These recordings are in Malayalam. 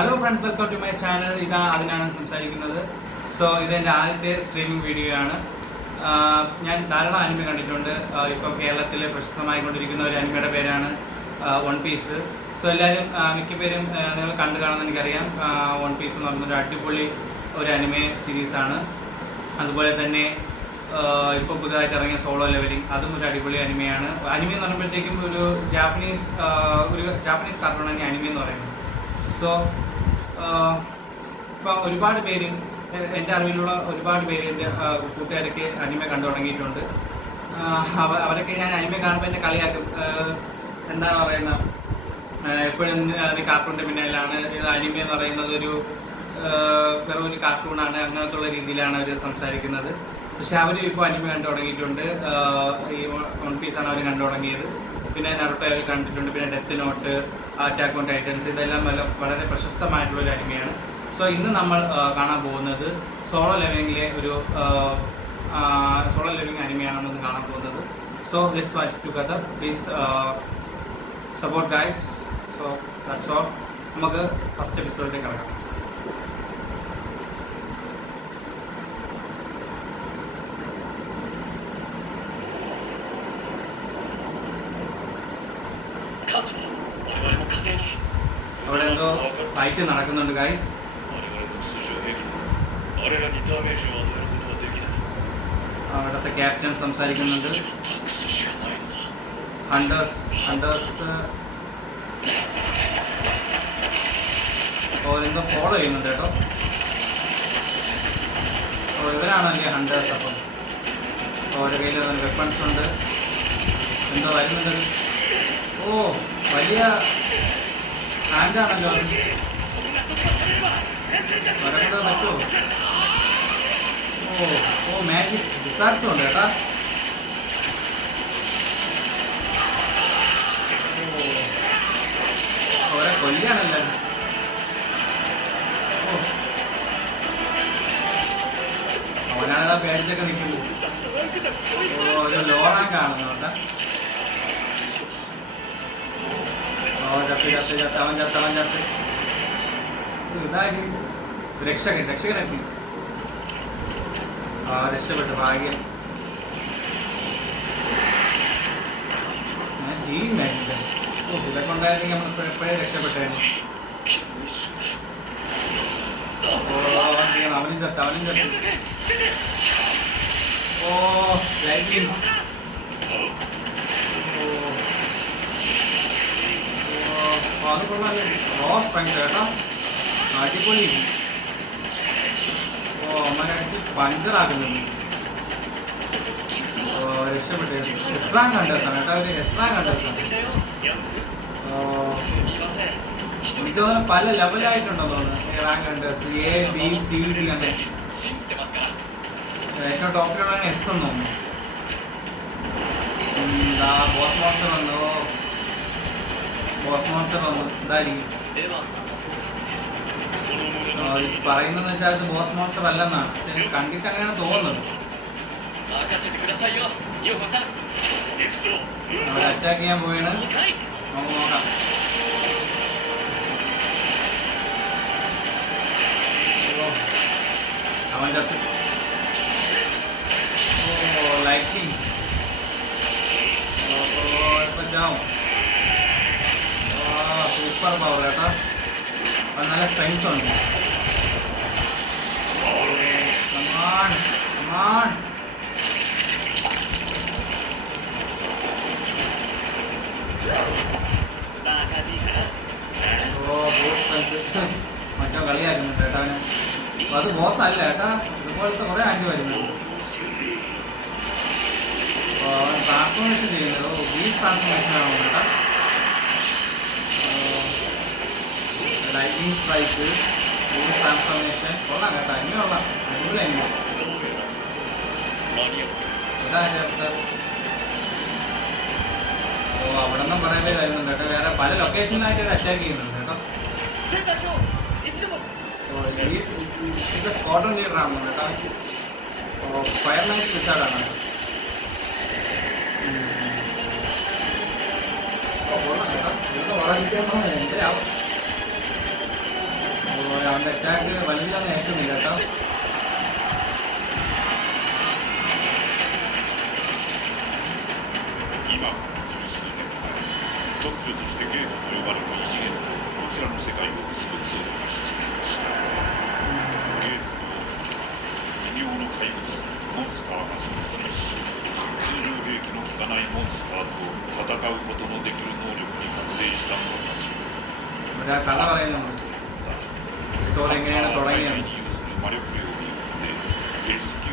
Hello friends, welcome to my channel. അതിനാണ് സംസാരിക്കുന്നത്. സോ ഇതെൻ്റെ ആദ്യത്തെ സ്ട്രീമിംഗ് വീഡിയോ ആണ്. ഞാൻ ധാരാളം അനിമ കണ്ടിട്ടുണ്ട്. ഇപ്പം കേരളത്തിൽ പ്രശസ്തമായിക്കൊണ്ടിരിക്കുന്ന ഒരു അനിമയുടെ പേരാണ് വൺ പീസ്. സോ എല്ലാവരും മിക്ക പേരും നിങ്ങൾ കണ്ടു കാണുമെന്ന് എനിക്കറിയാം. വൺ പീസ് എന്ന് പറയുന്നൊരു അടിപൊളി ഒരു അനിമെ സീരീസാണ്. അതുപോലെ തന്നെ ഇപ്പോൾ പുതുതായിട്ട് ഇറങ്ങിയ സോളോ ലെവലിംഗ്, അതും ഒരു അടിപൊളി അനിമയാണ്. അനിമ എന്ന് പറയുമ്പോഴത്തേക്കും ഒരു ജാപ്പനീസ് കാർട്ടൂണാണ് അനിമ എന്ന് പറയുന്നത്. സോ ഇപ്പോൾ ഒരുപാട് പേര്, എൻ്റെ അറിവിലുള്ള ഒരുപാട് പേര്, എൻ്റെ കൂട്ടുകാരൊക്കെ അനിമ കണ്ടു തുടങ്ങിയിട്ടുണ്ട്. അവരൊക്കെ ഞാൻ അനിമ കാണുമ്പോൾ എന്നെ കളിയാക്കും. എന്താണ് പറയുന്നത്, എപ്പോഴും കാർട്ടൂണിൻ്റെ പിന്നിലാണ്. അനിമ എന്ന് പറയുന്നത് വെറും ഒരു കാർട്ടൂണാണ്, അങ്ങനത്തെ ഉള്ള രീതിയിലാണ് അവർ സംസാരിക്കുന്നത്. പക്ഷെ അവർ ഇപ്പോൾ അനിമ കണ്ടു തുടങ്ങിയിട്ടുണ്ട്. ഈ വൺ പീസാണ് അവർ കണ്ടു തുടങ്ങിയത്. പിന്നെ നറുട്ടോ അവർ കണ്ടിട്ടുണ്ട്. പിന്നെ death note, attack on titans, ഇതെല്ലാം വളരെ പ്രശസ്തമായിട്ടുള്ളൊരു അനിമയാണ്. സോ ഇന്ന് നമ്മൾ കാണാൻ പോകുന്നത് സോളോ ലെവലിംഗിലെ സോളോ ലെവലിംഗ് അനിമയാണ് നമ്മൾ കാണാൻ പോകുന്നത്. So let's watch together. Please support guys. So that's all. നമുക്ക് ഫസ്റ്റ് എപ്പിസോഡിലേക്ക് കിടക്കാം. അവിടെ എന്തോ ഫൈറ്റ് നടക്കുന്നുണ്ട് ഗൈസ്. അവിടുത്തെ ക്യാപ്റ്റൻ സംസാരിക്കുന്നുണ്ട്. ഹണ്ടേഴ്സ് എന്തോ ഫോളോ ചെയ്യുന്നുണ്ട് കേട്ടോ. ഇവരാണല്ലേ ഹണ്ടേഴ്സ്. അപ്പം അവരുടെ കയ്യിൽ വെപ്പൺസ് ഉണ്ട്. എന്തോ വരുന്നുണ്ട്. വലിയ ഹാൻഡാണല്ലോ. വരേണ്ടത് പറ്റുമോ? മാജിക് ഡിസാർട്സും ഉണ്ട് കേട്ടാ. അവരെ കൊല്ലാണല്ലേ. അവനാണ് പേടിച്ചൊക്കെ നിൽക്കുന്നത്. ഒരു ലോ റാങ്ക് ആണെന്ന് കേട്ടാ. അവൻ ചത്ത്. ഇതായി രക്ഷകനെത്തി. രക്ഷപ്പെട്ടു, ഭാഗ്യം. ഇതൊക്കെ ഉണ്ടായിരുന്നെങ്കിൽ നമ്മൾ എപ്പോഴേ രക്ഷപ്പെട്ടായിരുന്നു. അവനും ചത്ത്. ലൈറ്റിംഗ്. അത് കൊള്ളാല്ലേ. സ്ട്രെങ്ത് കേട്ടോ, അടിപൊളി. അമ്മനടിച്ച് പഞ്ചറാക്കുന്നുണ്ട്. രക്ഷപ്പെട്ടു. എസ്ട്രാങ് കണ്ടേഴ്സാണ് കേട്ടോ. ഒരു എസ്ട്രാങ് കണ്ടേഴ്സാണ്. എനിക്ക് തോന്നുന്നു പല ലെവലായിട്ടുണ്ടോ തോന്നുന്നു rank കണ്ടേഴ്സ്. A, B, C, D അങ്ങനെ. ഏറ്റവും ടോപ്പിലുള്ളതാണ് എസ് എന്ന് തോന്നുന്നു. ബോസ് മോൺസ്റ്റർ വന്നു. ഇതായിരിക്കും പറയുന്നതെന്ന് വെച്ചാൽ അത് ബോസ് മോൺസ്റ്റർ അല്ലെന്നാണ്. കണ്ടിട്ട് അങ്ങനെയാണ് തോന്നുന്നത്. അവർ അറ്റാക്ക് ചെയ്യാൻ പോയാണ്. നമുക്ക് നോക്കാം. അവൻ ചത്ത്. ലൈറ്റിംഗ്. ഇപ്പം ചാവും. സൂപ്പർ പവർ കേട്ടോ. അത് നല്ല സ്ട്രെങ്ത് ഉണ്ട്. മറ്റോ കളിയാക്കുന്നുണ്ട് കേട്ടോ അവന്. അത് ബോസ് അല്ല കേട്ടാ. ഇതുപോലത്തെ കുറെ ആൻറ്റി വരുന്നുണ്ട്. ട്രാൻസ്ഫോർമേഷൻ ചെയ്യുന്നത് ബീസ് ട്രാൻസ്ഫോർമേഷൻ ആണോ കേട്ടാ. ലൈറ്റിംഗ് സ്ട്രൈക്ക്, ട്രാൻസ്ഫോർമേഷൻ കൊള്ളാം കേട്ടോ. അനിമ കൊള്ളാം, അടിപൊളി അനിമ. അവിടെ നിന്നും പറയാൻ പേര് വരുന്നുണ്ട് കേട്ടോ. വേറെ പല ലൊക്കേഷനിലായിട്ട് അറ്റാക്ക് ചെയ്യുന്നുണ്ട് കേട്ടോ. ഇത് സ്ക്വാഡ്രൺ ലീഡർ ആണെന്ന് കേട്ടോ. ഫയർ ലൈൻസ് വിസാറാണ്. കൊള്ളാം കേട്ടോ. ഇത് വളരെ എൻ്റെ അവൻ്റെ അറ്റാക്ക് വലിയൊന്നും ഏൽക്കുന്നില്ല കേട്ടോ. 突如としてゲートと呼ばれる異次元とこちらの世界を結ぶ通路が出現した。ゲートの奥に異名の怪物モンスターが存在し、通常兵器の効かないモンスターと戦うことのできる能力に覚醒した者たちをハンターと呼んだ。ハンターは体内に有する魔力量によって S 級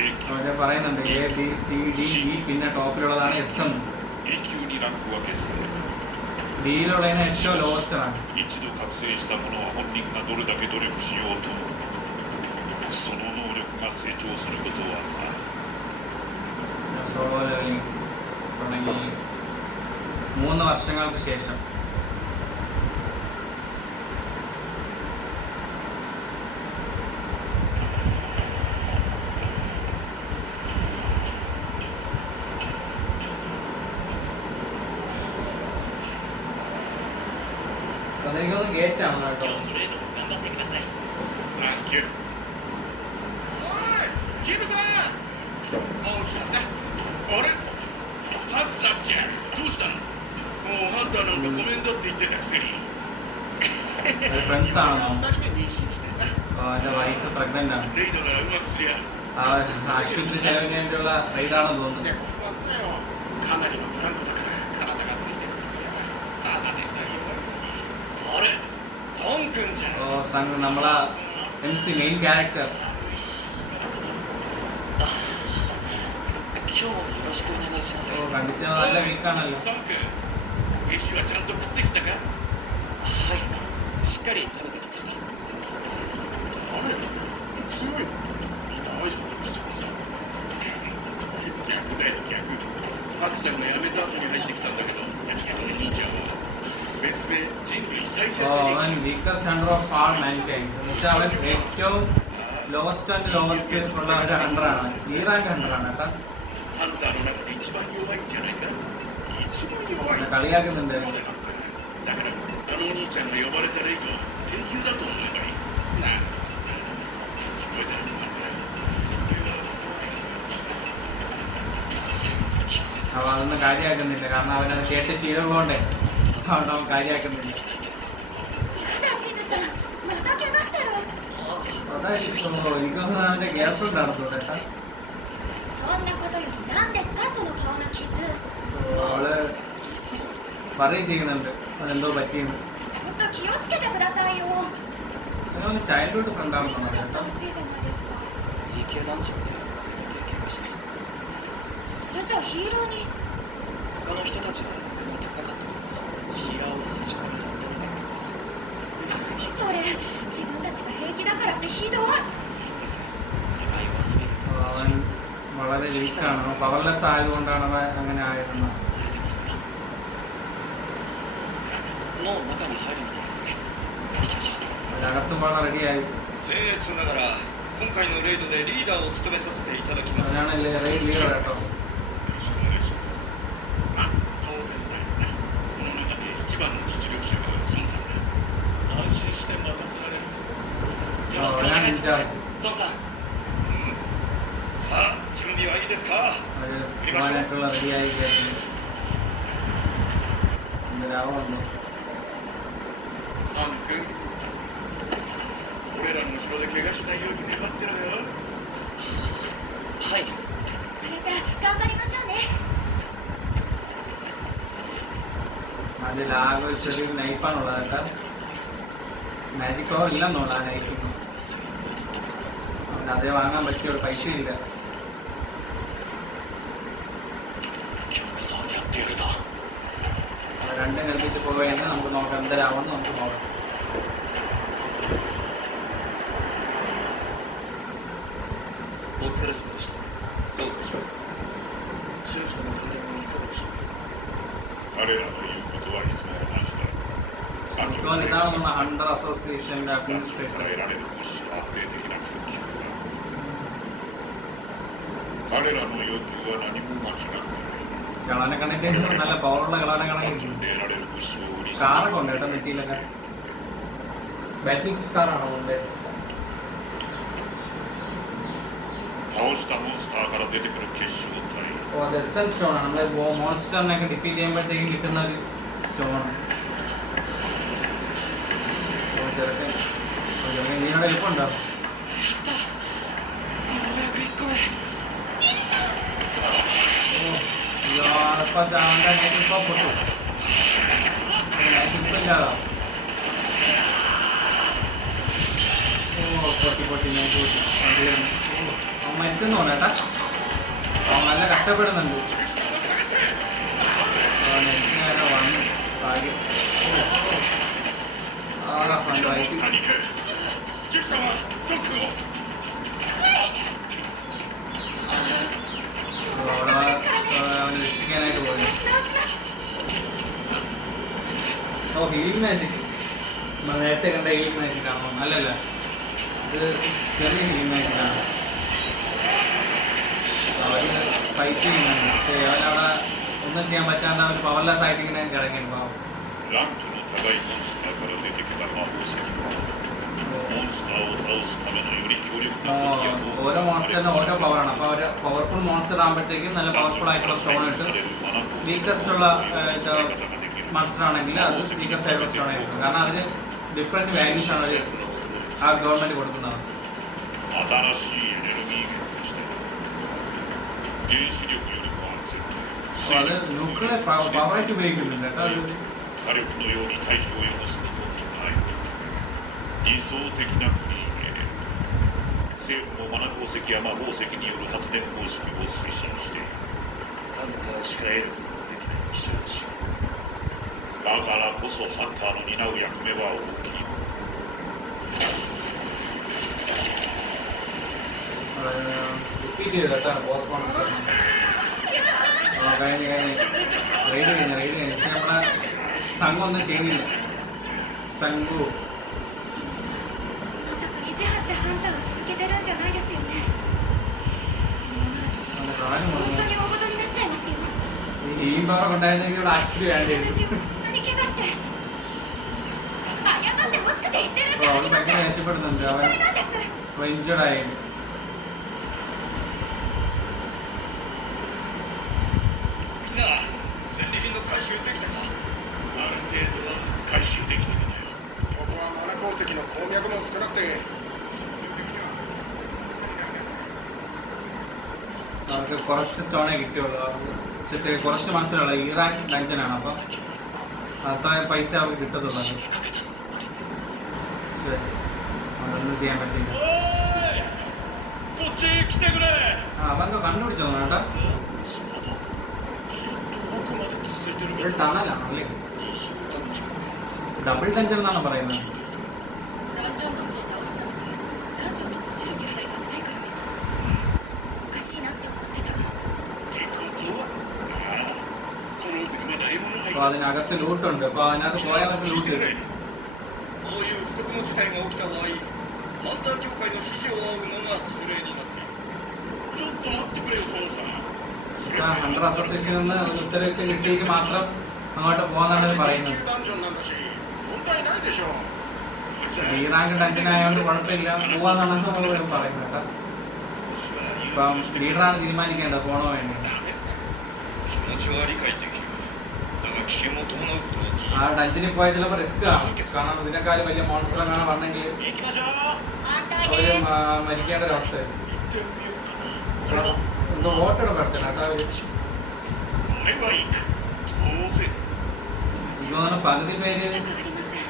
A 級 പറയുന്നുണ്ട് A B C D E പിന്നെ ടോപ്പിലുള്ളതാണ് S എന്ന്. A 級にランク分けされる。 Dയിലുള്ളതിന് ഏറ്റവും ലോവസ്റ്റ് ആണ്. 一度覚醒した者は本人がどれだけ努力しようともその能力が成長することはない。സോളോ ലെവലിംഗ് തുടങ്ങി 3 വർഷങ്ങൾക്ക് ശേഷം എനിക്കൊന്ന് ഗേറ്റ് ആണ് കേട്ടോ. サンキュー。おいキムさん、おひさあれハクさんじゃん、どうしたの。もうハンターなんかごめんだって言ってたくせにഫ്രണ്ട്സ് ആണോ? 2人目妊娠してさ、 എൻ്റെ വൈഫ് പ്രഗ്നൻ്റ് ആണ്. レイドならうまくすりゃ。 ആശുപത്രി ചെലവിന് വേണ്ടിയുള്ള റെയ്ഡാണെന്ന് തോന്നുന്നു. でも不安だよ。かなりのブランクだから体がついてくるんだ。ただでさえ弱いのに。あれソンくんじゃん。 സംഘം നമ്മളെ MC മെയിൻ ക്യാരക്ടർ. 今日もよろしくお願いします。 കണ്ടിട്ട് നല്ല വീക്കാണല്ലോ. ソンくん、飯はちゃんと食ってきたか。はい、しっかり食べてきました。あれ強いの。みんな挨拶もしちゃってさ。逆だよ逆。ハクさんが辞めた後に入ってきたんだけど、お兄ちゃんは別名人類最強のഅവൻ weakest hunter of all mankind. എന്നുവെച്ചാൽ അവൻ ഏറ്റവും ലോവസ്റ്റ് ആൻഡ് ലോവസ്റ്റ് ഉള്ള ഒരു ഹണ്ടറാണ്. ഈ റാങ്ക് ഹണ്ടറാണ് കേട്ടോ. ハンターの中で一番弱いんじゃないか。一番弱い。 കളിയാക്കുന്നുണ്ട്. そうなのか。だからあのお兄ちゃんが呼ばれたレイド低級だと思えばいい。なあ、聞こえたら困るから。 അവൻ അതൊന്നും കാര്യമാക്കുന്നില്ല. കാരണം അവനത് കേട്ട് ശീലമുള്ളതുകൊണ്ടേ അവൻ കാര്യമാക്കുന്നില്ല. チヌさん、また怪我してる。 അതായിരിക്കും എനിക്കൊന്നും അവൻ്റെ ഗേൾഫ്രണ്ട് ആണ് കേട്ടോ. そんなことより何ですかその顔の傷。 അവള് പറയും ചെയ്യുന്നുണ്ട് അതെന്തോ പറ്റിയെന്ന്. 本当気をつけてくださいよ。 അവന് ചൈൽഡ്ഹുഡ് ഫ്രണ്ടാണെന്ന് 怪我 തോന്നുന്നു して കേട്ടോ. ほしいじゃないですか。 EK 団長で俺だけ怪我して、 それじゃヒーローに。 他の人たちはランクが高かったからヒーラーを最初から呼んでなかったんです。何それ。自分たちが平気だからってひどい。です。目が弱すぎると അവൻ വളരെ വീക്കാണ്. പവർലെസ് ആയതുകൊണ്ടാണ് അവൻ അങ്ങനെ ആയതെന്ന്. 慣れてますから。もう中に入るみたいですね。行きましょう。 അതിനകത്തും വളരെ റെഡിയായി. 僭越ながら今回のレイドでリーダーを務めさせていただきます。 അവനാണ് റെയ്ഡ് ലീഡർ കേട്ടോ. よろしくお願いします。まあ当然だよな。この中で一番の実力者が孫さんだ。安心して任せられる。よろしくお願いします。孫さん。さあ準備はいいですか。 അവര് പോകാനായിട്ടുള്ള റെഡിയായി കഴിഞ്ഞു. എന്തൊരാവുണ്ടോ. サン君、俺らの後ろで怪我しないように粘ってろよ。はい。それじゃあ頑張りましょうね。 അതിൽ ആകെ ഒരു ചെറിയൊരു നൈഫാണുള്ളത് കേട്ടോ. മാജിക് പവർ ഇല്ലെന്നുള്ള ആ നൈഫിന്. അവന് അതേ വാങ്ങാൻ പറ്റിയ ഒരു പൈസ ഇല്ല. 今日こそやってやるぞ。 രണ്ടും കൽപ്പിച്ച് പോവുകയാണെങ്കിൽ നമുക്ക് നോക്കാം എന്തരാവുമെന്ന് നമുക്ക് നോക്കാം. お疲れ様でした。どうでしょう。セーフとの会談はいかがでしょう。彼らの言うことはいつも同じだ。団長 ഇപ്പോൾ ഇതാണ് നമ്മുടെ ഹണ്ടർ അസോസിയേഷൻ്റെ 団長 അഡ്മിനിസ്ട്രേറ്റർ. から得られる物資は安定的な供給だ。彼らの要求は何も間違ってない。 കളനെ കണക്ക് നല്ല പവറുള്ള കളനെ 団 കണക്ക് 長で得られる物資を売り കാറൊക്കെ ഉണ്ട് കേട്ടോ നെറ്റിയിലൊക്കെ. ബാറ്റിംഗ് സ്റ്റാർ ആണോ ബാറ്റിംഗ് സ്റ്റാർ? 倒したモンスターから出てくる結晶体 ഓ അത് എസൽ സ്റ്റോൺ ആണ്. നമ്മള് മോൺസ്റ്ററിനൊക്കെ ഡിഫീറ്റ് ചെയ്യുമ്പോഴത്തേക്കും കിട്ടുന്ന ഒരു സ്റ്റോൺ. ചെറുക്കൻ ഇതിനോട് എളുപ്പമുണ്ടോ? ഇപ്പൊ ചാവണ്ട ഇപ്പൊ പൊട്ടു ഇല്ലാതാ. ഓ പൊട്ടി പൊട്ടി ഞാൻ പൊട്ടി. അവൻ മരിച്ചെന്ന് തോന്നേട്ടാ. അവൻ നല്ല കഷ്ടപ്പെടുന്നുണ്ട്. നെറ്റിനാരോ വന്നു ഭാഗ്യം. ആളാ ഫ്രണ്ട് വായിക്കും. モンスターに行くジュフ様ソックを അവന് രക്ഷിക്കാനായിട്ട് പോയി. ഓ ഹീലിംഗ് മാജിക് നമ്മൾ നേരത്തെ കണ്ട ഹീലിംഗ് മാജിക് ആണോ? അല്ലല്ല, ഇത് ചെറിയ ഹീലിംഗ് മാജിക് ആണ്. അവര് ഫൈറ്റ് ചെയ്യുന്നുണ്ട്. പക്ഷേ അവനവിടെ ഒന്നും ചെയ്യാൻ പറ്റാണ്ട് അവർ പവർലെസ് ആയിട്ട് ഇങ്ങനെ കിടക്കുന്നു. പാവം. ランクの高いモンスターから出てきた魔法石はモンスターを倒すためのより強力な武器や道具 ഓരോ മോൺസ്റ്ററിനും ഓരോ പവറാണ്. അപ്പോൾ ഒരു പവർഫുൾ മോൺസ്റ്റർ ആകുമ്പോഴത്തേക്കും നല്ല പവർഫുൾ ആയിട്ടുള്ള സ്റ്റോൺ കിട്ടും. വീക്കസ്റ്റ് ഉള്ള മോൺസ്റ്റർ ആണെങ്കിൽ അത് വീക്കസ്റ്റ് ആയിട്ടുള്ള സ്റ്റോൺ ആയിരിക്കും. കാരണം അതിന് ഡിഫറെൻറ്റ് വാല്യൂസ് ആണ് അത് ആ ഗവൺമെൻറ് കൊടുക്കുന്നത്. 新しいエネルギー源として原子力よりも安全 അപ്പോൾ അത് ന്യൂക്ലിയർ പവറായിട്ട് ഉപയോഗിക്കുന്നുണ്ട് കേട്ടോ. അത് 火力のように対比を汚すことのない理想的なクリーンエネルギー政府もマナ鉱石や魔法石による発電方式を推進しているハンターしか得ることができない希少種だからこそハンターの担う役目は大きい റിപ്പീറ്റ് ചെയ്ത് കേട്ടാണ് ബോസ് മോൺസ്റ്റർ. കഴിഞ്ഞ് റെയ്ഡ് കഴിഞ്ഞ് പക്ഷെ നമ്മളെ സംഘം ഒന്നും ചെയ്യുന്നില്ല. സംഘു まさか意地張ってハンターを続けてるんじゃないですよね。このままだと本当に大事になっちゃいますよ。ഈ പവർ ഉണ്ടായിരുന്നെങ്കിൽ ഇവിടെ ആക്ച്വലി വേണ്ടി വരും.私をこんなに怪我して謝ってほしくて言ってるんじゃあഅവൾりませ ഭയങ്കര ん。 രക്ഷപ്പെടുന്നുണ്ട്. 心 അവൻ 配なんです。 ഇഞ്ചേർഡ് ആയി. みんな戦利品の回収できたかある程度は回収できてるんだよここはマナ鉱石の鉱脈も少なくて അവർക്ക് കുറച്ച് സ്റ്റോണേ കിട്ടിയുള്ളൂ. കുറച്ച് മനസ്സിലുള്ള ഇറാൻ ഡഞ്ചനാണ്. അപ്പം അത്ര പൈസ അവർക്ക് കിട്ടത്തുള്ളൂ. ശരി, അതൊന്നും ചെയ്യാൻ പറ്റില്ല. こっち来てくれ ആ അവന്തോ കണ്ടുപിടിച്ചോ കേട്ടാ. どこまで続いてるみ ഒരു たい ടണലാണോ അല്ലേ? 異常ダンジョンか ഡബിൾ ഡഞ്ചൻ എന്നാണ് പറയുന്നത്. ダンジョンボスを倒したのにダンジョンに閉じる気配がないからおかしいなって思ってた。ってことはああこの奥にまだ獲物がい അപ്പോൾ る അതിനകത്ത് ലൂട്ടുണ്ട്. അപ്പോൾ അതിനകത്ത് പോയാൽ നമുക്ക് 聞い ലൂട്ട് てくれ കിട്ടും. こういう不測の事態が起きた場合反対協会の指示を仰ぐのが通例になっているちょっと待ってくれよ孫さんそれ ആ って ഹണ്ടർ അസോസിയേഷനിൽ നിന്ന് ഉത്തരവ് കിട്ടിയെങ്കിൽ മാത്രം അങ്ങോട്ട് പോകാന്നാണ് 級 പറയുന്നത്. ダンジョンなんだし問題ないでしょう。 こいつは ഈ റാങ്ക് ഡഞ്ചൻ ആയതുകൊണ്ട് കുഴപ്പമില്ല, പോവാന്നാണ് നമ്മൾ പറയുന്നത് കേട്ടോ. ഇപ്പം ലീഡറാണ് തീരുമാനിക്കേണ്ടത് പോണോ വേണ്ടി. 気持ちは理解できるだが危険を伴うことは事 ആ 実 ഡഞ്ചനിൽ പോയാൽ ചിലപ്പോൾ റിസ്ക് ആണ്. കാരണം ഇതിനേക്കാളും വലിയ മോൺസ്റ്റർ അങ്ങനെ വന്നെങ്കിൽ 行きましょう 反対 അവർ です。 മരിക്കേണ്ട ഒരു അവസ്ഥയായി. 行ってみようかな എന്തോ വോട്ടെടുപ്പ് നടത്തണം കേട്ടോ. 俺は行く当然 എനിക്ക് തോന്നുന്നു പകുതി പേര് 変わりません。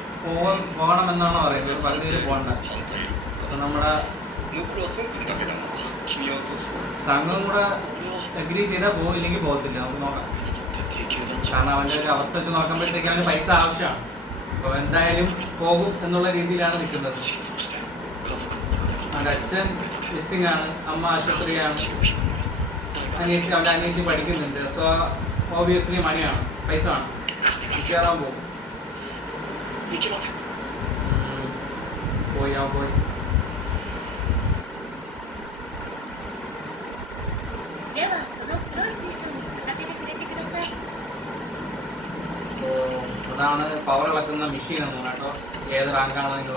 പോകണമെന്നാണ് പറയുന്നത്. പകുതി പേര് പോകണ്ട. 反対力 അപ്പം നമ്മുടെ 残るは孫君だけだが君はどうする സംഘം കൂടെ 俺は അഗ്രി ചെയ്താൽ പോയില്ലെങ്കിൽ പോകത്തില്ല. നമുക്ക് നോക്കാം. 俺にとって低級団地 കാരണം അവൻ്റെ ഒരു അവസ്ഥ വെച്ച് നോക്കുമ്പോഴത്തേക്ക് അവന് പൈസ ആവശ്യമാണ്. അപ്പോൾ എന്തായാലും പോകും എന്നുള്ള രീതിയിലാണ് നിൽക്കുന്നത്. 失踪して家族の中で അവൻ്റെ അച്ഛൻ മിസ്സിംഗ് ആണ്, അമ്മ ആശുപത്രിയാണ്, 治療費用大学 അവൻ്റെ അനിയത്തി പഠിക്കുന്നുണ്ട്. സോ ഓബിയസ്ലി മണിയാണ്, പൈസ ആണ്. കയറാൻ പോകും. 行けません പോയി അവൻ പോയി.ではその黒い水晶に片手で触れてください。 അപ്പോൾ അതാണ് പവർ ഇളക്കുന്ന മെഷീൻ എന്ന് കേട്ടോ. ഏത് റാങ്കാണോ നിങ്ങൾ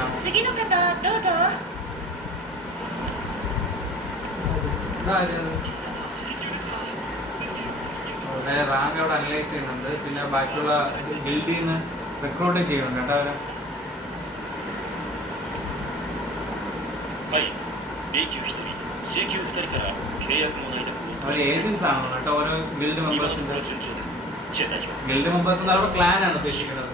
ആണോ 次の方どうぞ。 റാങ്ക് അവിടെ അനലൈസ് ചെയ്യുന്നുണ്ട്. പിന്നെ ബാക്കിയുള്ള ഗിൽഡിൽ നിന്ന് റിക്രൂട്ട് ചെയ്യുന്നുണ്ട് കേട്ടോ അവരെ. はい B 級1人 C 級2人から契約の間 അവർ ഏജൻസ് ആണോ കേട്ടോ ഓരോ ഗിൽഡ് 今のと മെമ്പേഴ്സിന്റെ. ころ順調ですチェ代表 ഗിൽഡ് മെമ്പേഴ്സ് എന്ന് പറയുമ്പോൾ ക്ലാൻ ആണ് ഉദ്ദേശിക്കുന്നത്.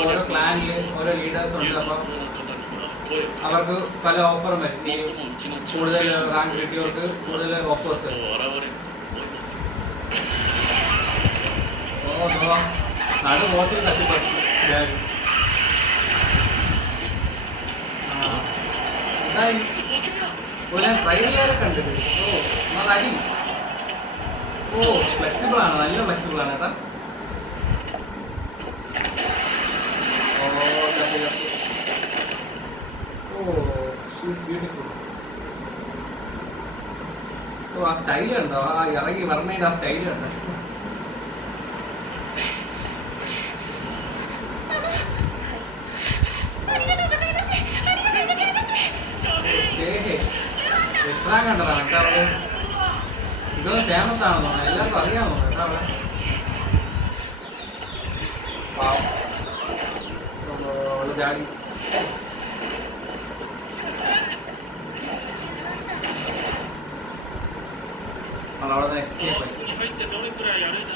ഓരോ ക്ലാനിൽ ഓരോ ലീഡേഴ്സ് ഉണ്ട്. 有 അപ്പം 望そうな方には声をか അവർക്ക് പല ഓഫറും വരും. ഈ け最もうちのチーム കൂടുതൽ റാങ്ക് കിട്ടിയവർക്ക് കൂടുതൽ そう ഓഫേഴ്സ് そう現れると思います നാട് ബോട്ടിൽ തട്ടിപ്പറിച്ചു. ട്രൈലൊക്കെ കണ്ടിട്ട് അടി. ഓ ഫ്ലെക്സിബിൾ ആണ്, നല്ല ഫ്ലെക്സിബിൾ ആണ് കേട്ടോ. ഓ ഷീസ് ബ്യൂട്ടിഫുൾ. ഓ ആ സ്റ്റൈൽ ഉണ്ടോ, ആ ഇറങ്ങി വരണേൻ്റെ ആ സ്റ്റൈൽ ഉണ്ടോ. എസ്രാൻ കണ്ടതാണ് കേട്ടോ അവള്. ഇതൊന്ന് ഫേമസ് ആണെന്നോ എല്ലാവർക്കും അറിയാമോ കേട്ടോ അവളെ. അവള് ജാടി. അവളവിടെ എസ്കേപ്പ് 室に入ってどれくらいやるだ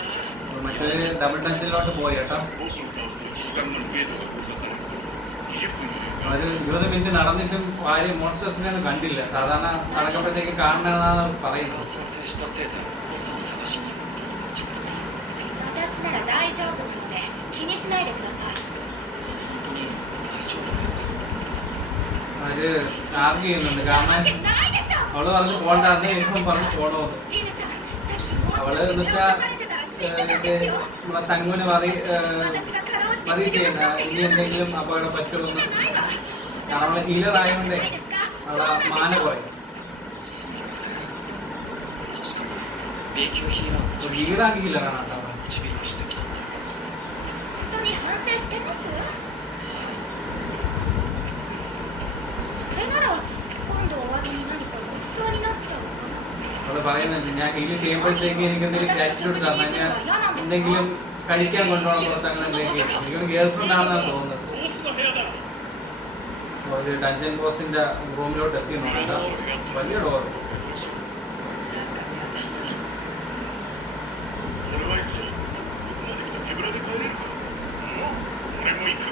മറ്റേ ഡബിൾ ടച്ചിലോട്ട് പോയി കേട്ടോ. ボスを倒すと1時間後にゲートが封鎖される20分余裕が ഒരു 20 മിനിറ്റ് നടന്നിട്ടും ആരും മോൺസ്റ്റേഴ്സിനെ ഒന്നും കണ്ടില്ല. സാധാരണ നടക്കുമ്പോഴത്തേക്ക് കാണണമെന്നാണ് が പറയുന്നത്. 参戦したせいでボスを探しに行くことになっちゃったから私なら大丈夫なので気にしないでください。本当に大丈夫ですか അവര് ആർഗ്യ ചെയ്യുന്നുണ്ട്. なわ കാരണം けないでしょ。 അവള് പറഞ്ഞു പോകണ്ടാന്ന്, ഇപ്പം പറഞ്ഞു പോകണമെന്ന്. ジヌさん、さっきもう അവള് 少し എന്ന് 目を വെച്ചാൽ 刺されてたら死んでたんですよ。 നമ്മളെ സംഘുവിന് മതി 私がかろうじて മതി 治療し ചെയ്യുന്ന たって ഇനി いうのに എന്തെങ്കിലും അപകടം じ പറ്റുമെന്ന്. ゃないわ。 കാരണം അവളെ ഹീലർ じゃ ആയതുകൊണ്ട് ないですか。そう അവളെ なんで മാന しょう。 പോയി. すみません確かに B 級ヒーラーの女 ഹീറാങ്കി ഹീലറാണ് കേട്ടോ. 唇をしてきたんだ本当に反省してます？それなら今度お詫びに何かごちそうになっちゃうかな。 അവള് പറയുന്നുണ്ട് ഞാൻ ഹീല് ചെയ്യുമ്പോഴത്തേക്ക് എനിക്ക് എന്തെങ്കിലും ഗ്രാറ്റിറ്റ്യൂഡ് തരണം, ഞാൻ എന്തെങ്കിലും കഴിക്കാൻ കൊണ്ടുപോകണം പുറത്ത്, അങ്ങനെ എന്തെങ്കിലും. എനിക്കൊരു ഗേൾ ഫ്രണ്ട് ആണെന്നാണ് തോന്നുന്നത്. ボスの部屋だ ഒരു ഡഞ്ചൻ ബോസിന്റെ റൂമിലോട്ട് എത്തിയെന്നു കേട്ടോ. വലിയ ഡോർ. なんかやばそう。俺は行くぞここまで来た手ぶらで帰れるか俺も行く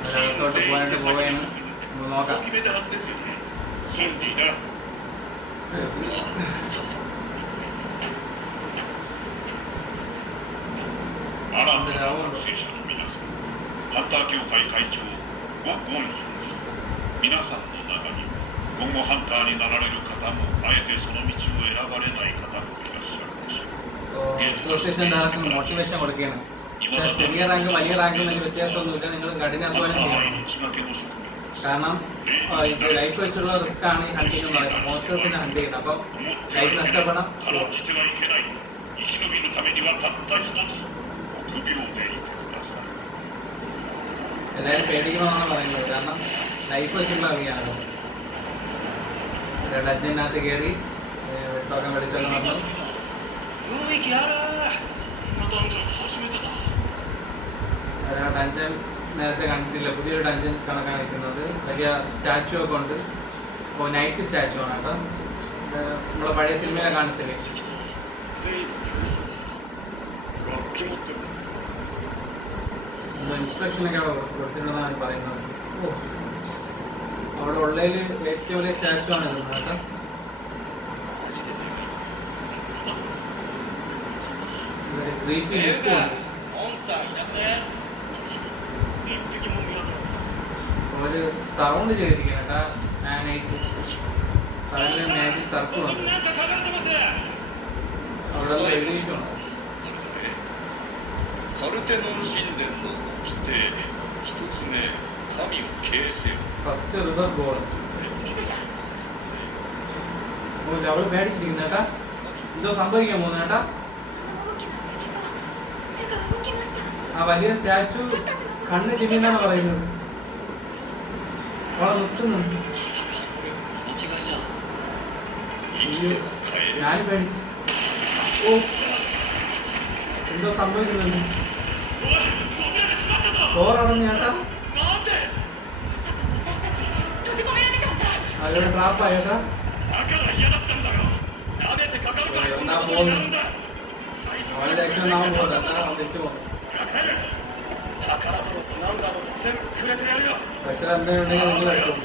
ഒരകത്തോട്ട് പോകാനായിട്ട് പോവുകയാണ്. നമുക്ക് そう നോക്കാം. 決めたはずですよねソンリーだ新たな学生者の皆さんハンター協会会長ゴンヒンです皆さんの中に今後ハンターになられる方もあえてその道を選ばれない方もいらっしゃるでしょう അസോസിയേഷൻ ഡയറക്ടർ മോട്ടിവേഷൻ കൊടുക്കുകയാണ്. ചെറിയ റാങ്ക് വലിയ റാങ്ക് എന്നൊരു വ്യത്യാസമൊന്നുമില്ല, നിങ്ങൾ കഠിനാധ്വാനം ハンター ചെയ്യണം. は命がけの職業です കാരണം ഇത് ലൈഫ് വെച്ചുള്ള റിസ്ക് ആണ് ഈ ഹണ്ടിങ് എന്ന് പറയുന്നത്. മോൺസ്റ്റേഴ്സിനെ ഹണ്ട് ചെയ്യുന്നത്. അപ്പം 思って ലൈഫ് നഷ്ടപ്പെടാം. 辛うじてはいけない生き延びるためにはたった一つ臆病でいてください എല്ലാവരും പേടിക്കണമെന്നാണ് പറയുന്നത്. കാരണം ലൈഫ് വെച്ചുള്ള കളിയാണ്. ഡഞ്ചിനകത്ത് കയറി ടോക്കൺ മേടിച്ചോണ്ട് വന്നു. 雰囲気あるこんなダンジョン初めてだ ഡഞ്ചൻ നേരത്തെ കണ്ടിട്ടില്ല, പുതിയൊരു ഡഞ്ചൻ കണക്കാണ് നിൽക്കുന്നത്. വലിയ സ്റ്റാച്ചു ഒക്കെ ഉണ്ട്. അപ്പോൾ നൈറ്റ് സ്റ്റാച്ചു ആണ് കേട്ടോ. നമ്മളെ പഴയ സിനിമയിലെ കാണത്തില്ലേ. 随分嘘ですか楽器持ってる ഇൻസ്ട്രക്ഷനൊക്കെ അവിടെ കൊടുത്തിട്ടുണ്ടെന്നാണ് പറയുന്നത്. ഓ അവിടെ ഉള്ളതിൽ ഏറ്റവും വലിയ സ്റ്റാച്ചു ആണ് ഇത് കേട്ടോ. ക്രീപ്പി エル ലുക്കും ガ ഉണ്ട്. モンスターいなくね一匹も見当たらない ഒരു സറൗണ്ട് ചെയ്തിരിക്കുകയാണ് കേട്ടോ. മാനേജ് പറയുന്നത് മാജിക് സർക്കിൾ ここ ഉണ്ട്. になんか書かれてます അവിടെ എഴുതിയിട്ടുണ്ട്. カルテノン神殿の掟一つ目神を形成 ഫസ്റ്റ് റിവർ ഗോഡ്. ジヌさん、 അവള് പേടിച്ചിരിക്കുന്ന കേട്ടാ. ഇതോ സംഭവിക്കാൻ പോകുന്ന കേട്ടാ. あの大きな石像、女が動きました。 ആ വലിയ സ്റ്റാച്ചു കണ്ണ് ചിമ്മിന്നാണ് പറയുന്നത്. അവളെ നിർത്തുന്നുണ്ട്. 間違いじゃん。 ഞാൻ പേടിച്ചു. ഓ എന്തോ സംഭവിക്കുന്നുണ്ട്. ഡോറടഞ്ഞ ചേട്ടാ. まさか私たち閉じ込められたんじゃ。 അവരുടെ ട്രാപ്പാ ചേട്ടാ. だから嫌だったんだよ。舐めてかかるからこんなことになるんだ。 അവനെ രക്ഷനാവും പോലെ അവൻ തിരിച്ചു പോകും. 宝だろうとなんだろうと全部くれてやるよ。 പക്ഷെ എന്തെങ്കിലും നിങ്ങൾ കഴിക്കും.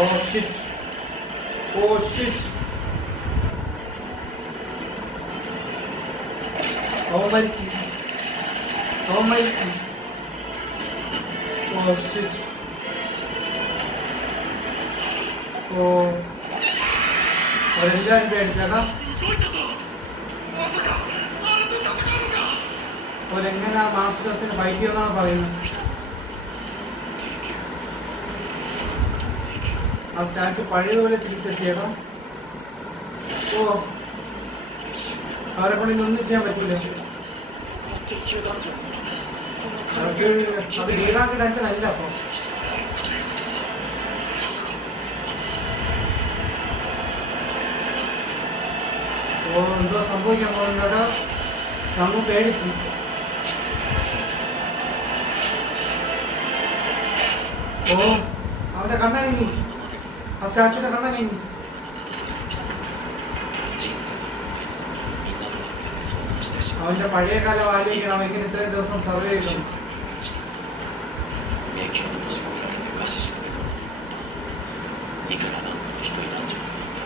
Oh shit. Oh shit. അവൻ മരിച്ചു. അവൻ മരിച്ചു. ഓ ഷിറ്റ്. ഓ അവരെല്ലാവരും പേടിച്ചേട്ടാ. 動いたぞ。まさかあれと戦うのか。 അവരെങ്ങനെ മാസ്റ്റേഴ്സിന് ഫൈറ്റ് ചെയ്യുമെന്നാണ് പറയുന്നത്. ആ സ്റ്റാച്ചു പഴയതുപോലെ തിരിച്ചെത്തിയേട്ടാ. ഓ അവരെ കൊണ്ട് ഇനി ഒന്നും ചെയ്യാൻ പറ്റില്ല. 敵級ダンジョンがこんな അവർക്ക് അത് ലീഡാക്കി ടെൻഷൻ അല്ല. അപ്പൊ ഓ എന്തോ സംഭവിക്കാൻ പോകുന്നുണ്ടോ. സംഭവം പേടിച്ചു. ഓ അവന്റെ കണ്ണാനി. ആ സ്റ്റാച്ചുവിന്റെ കണ്ണാനി. 人生初の間みんなと隠れて遭難してしまう അവന്റെ പഴയ കാലം ആലോചിക്കണം. അവൻ ഇങ്ങനെ ഇത്രയും ദിവസം സർവേ ചെയ്തു. 迷宮に閉じ込められて餓死しかけたこともあった。いくらランクの低いダンジョンであって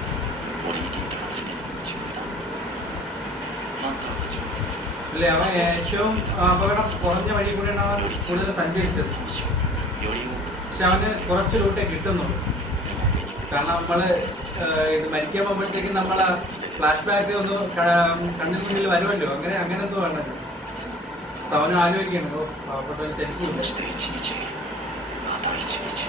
も俺にとっては常に夢中だ。ハンターたちは普通 അല്ലേ അവൻ ഏറ്റവും അപകടം കുറഞ്ഞ വഴി കൂടെയാണ് അവൻ കൂടുതൽ സഞ്ചരിച്ചത്. 魂をより多く പക്ഷെ അവന് കുറച്ച് ലൂട്ടേ കിട്ടുന്നുള്ളൂ. でも上に കാരണം നമ്മള് ഇത് മരിക്കാൻ പോകുമ്പോഴത്തേക്കും നമ്മളെ ഫ്ലാഷ് ബാക്ക് ഒന്ന് കണ്ണിന് മുന്നിൽ വരുമല്ലോ. അങ്ങനെ എന്തോ വേണ്ടല്ലോ. അവനും ആലോചിക്കണം. ഓ പാവപ്പെട്ട そ ചെരുപ്പില്ല. して一日また一日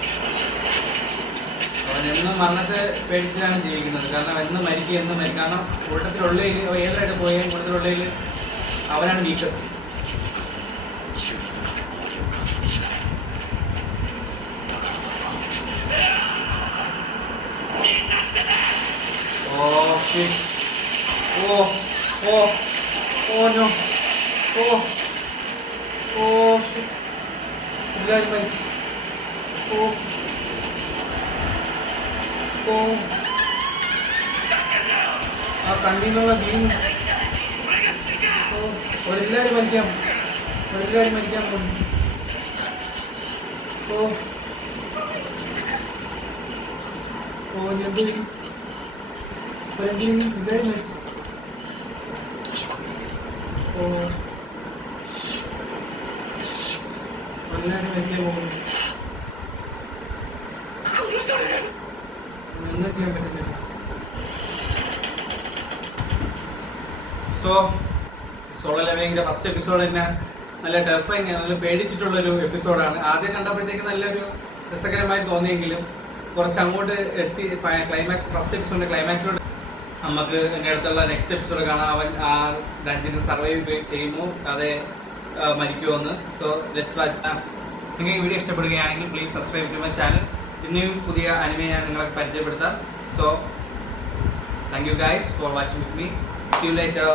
അവൻ എന്നും മരണത്തെ പേടിച്ചാണ് ജീവിക്കുന്നത്. കാരണം എന്ന് മരിക്കുക എന്ന് മരിക്കും. കാരണം കൂട്ടത്തിലുള്ളതിൽ ഏതായിട്ട് പോയാൽ കൂട്ടത്തിലുള്ളതിൽ അവനാണ് weakest. 周囲の駆け回りを観察しない。だからなのか oh shit. Oh oh oh no. Oh oh shit. എല്ലാവരും മരിച്ചു. ഓ ഓ ആ കണ്ണിന്നുള്ള ബീം. ഓ ഒരെല്ലാവരും മരിക്കാം. ഒരെല്ലാവരും മരിക്കാൻ പോകും. ഓ ഓ എന്ത് ഒരെങ്കിലും എല്ലാവരും മരിച്ചു. ഓ എല്ലാവരും മരിക്കാൻ പോകുന്നു. ഒന്നും ചെയ്യാൻ പറ്റില്ല. സോളോ ലെവലിങ്ങിന്റെ ഫസ്റ്റ് എപ്പിസോഡ് തന്നെ നല്ല ടെറിഫൈങ്, നല്ല പേടിച്ചിട്ടുള്ളൊരു എപ്പിസോഡാണ്. ആദ്യം കണ്ടപ്പോഴത്തേക്ക് നല്ലൊരു രസകരമായി തോന്നിയെങ്കിലും കുറച്ച് അങ്ങോട്ട് എത്തി ക്ലൈമാക്സ്, ഫസ്റ്റ് എപ്പിസോഡിന്റെ ക്ലൈമാക്സിലോട്ട് നമുക്ക് എൻ്റെ അടുത്തുള്ള നെക്സ്റ്റ് എപ്പിസോഡ് കാണാം. അവൻ ആ ഡഞ്ചിന് സർവൈവ് ചെയ്യുമോ അതെ മരിക്കുമോ എന്ന്. So let's watch. നിങ്ങൾക്ക് വീഡിയോ ഇഷ്ടപ്പെടുകയാണെങ്കിൽ please subscribe to my channel. ഇനിയും പുതിയ അനിമെ ഞാൻ നിങ്ങളെ പരിചയപ്പെടുത്താം. So thank you guys for watching with me. See you later.